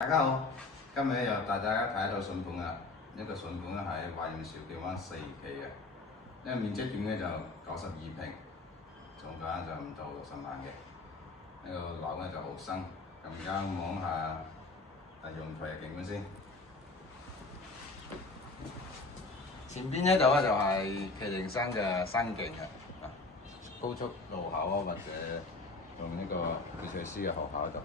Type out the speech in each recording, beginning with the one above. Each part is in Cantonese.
大家好，今日又帶大家睇到筍盤啦。呢個筍盤咧係華源小地灣4期嘅，呢個面積總咧就92平，總價就唔到60萬嘅。呢個樓咧就好新，咁而家望下陽台嘅景觀先。前邊呢度咧就係祁連山嘅山徑嘅，高速路口啊或者用呢個建設師嘅學校度。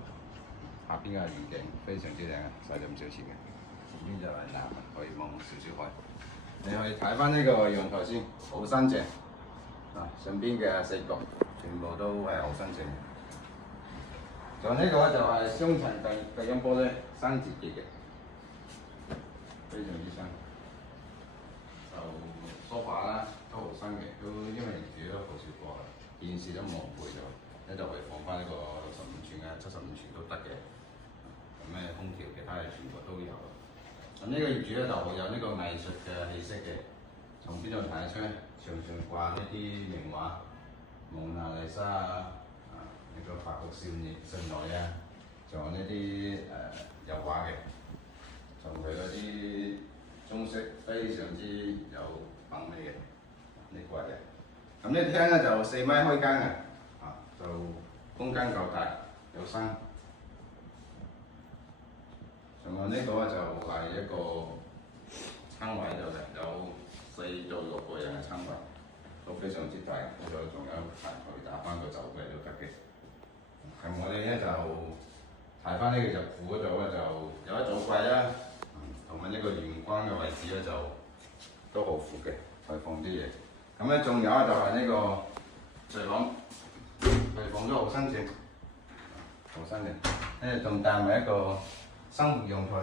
下邊嘅魚景非常之靚啊，使咗唔少錢嘅。前邊就係南，可以望少少海。你去睇翻呢個陽台先，好新淨。上邊嘅4角全部都係好新淨。仲有呢個就係雙層隔音玻璃3節結嘅，非常之新。就梳化啦，都好新嘅，都因為業主都好少過，電視都冇配咗，呢度可以放翻呢個65寸嘅、75寸都得嘅。咩空調其他嘅全部都有。咁呢個業主咧就好有呢個藝術嘅氣息嘅。從邊度睇得出咧？牆上掛呢啲名畫，蒙娜麗莎啊，呢個法國少女啊，仲有呢啲油畫嘅。從佢嗰啲裝飾非常之有品味嘅呢個嘅。咁呢廳咧就4米開間嘅，就空間夠大，有山。仲有呢個就係一個餐位度嘅，有4到6個人嘅餐位，都非常之大。呢度仲有可以打翻個酒櫃都得嘅。咁我哋咧就睇翻呢個入庫嗰度咧，就有一組櫃啦，同埋呢個玄關嘅位置咧就都好闊嘅，可以放啲嘢。咁咧仲有就係呢個廚房，廚房都好新淨，好新淨。跟住仲帶埋一個生活陽台，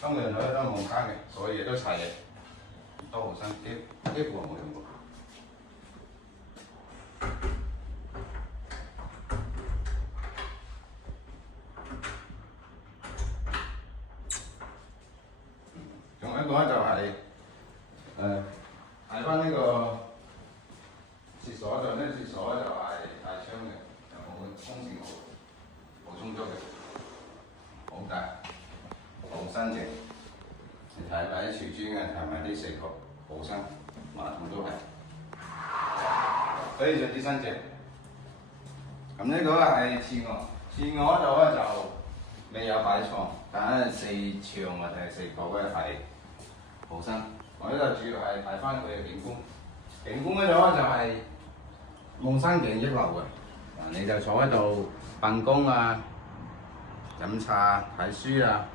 生活陽台都係木間嘅，所有嘢都齊嘅，都好新，幾乎冇用過。仲有一個咧就係睇翻呢個廁所度，呢廁所就係大窗嘅，就冇風扇好充足嘅。好大，好新淨。你睇埋啲瓷磚嘅，睇埋啲4角，好新，馬桶都係，非常之新淨。咁呢個係次臥，次臥嗰度咧就未有擺床，但係4牆或者4角咧係好新。我呢度主要係睇翻佢嘅景觀，景觀嗰度咧就係望山景1樓嘅，你就坐喺度辦公啊。飲茶睇書啊，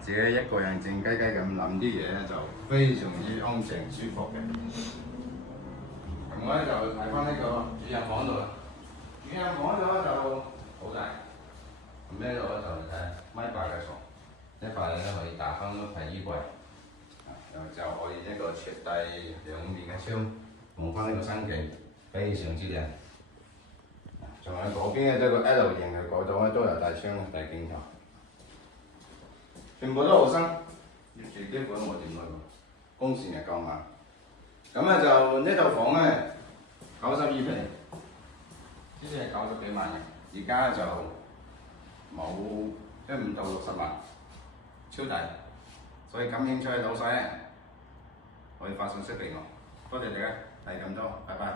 自己一個人靜雞雞咁諗啲嘢咧，就非常之安靜舒服嘅。咁我咧就睇翻呢個主人房度啦，主人房度咧就好大，咁呢度咧就係1.8米嘅床，呢塊咧可以打翻個洗衣櫃，然後就可以呢個斜對2面嘅窗，望翻呢個山景，非常之靚。仲有嗰邊嘅呢個 L 型嘅嗰度咧都有大窗大鏡頭，全部都好新，業主基本冇點來過，工錢又夠猛。咁咧就呢套房咧92平，之前係90幾萬嘅，而家就冇即係唔到60萬，超抵。所以感興趣嘅老細可以發信息俾我，多謝大家睇咁多，拜拜。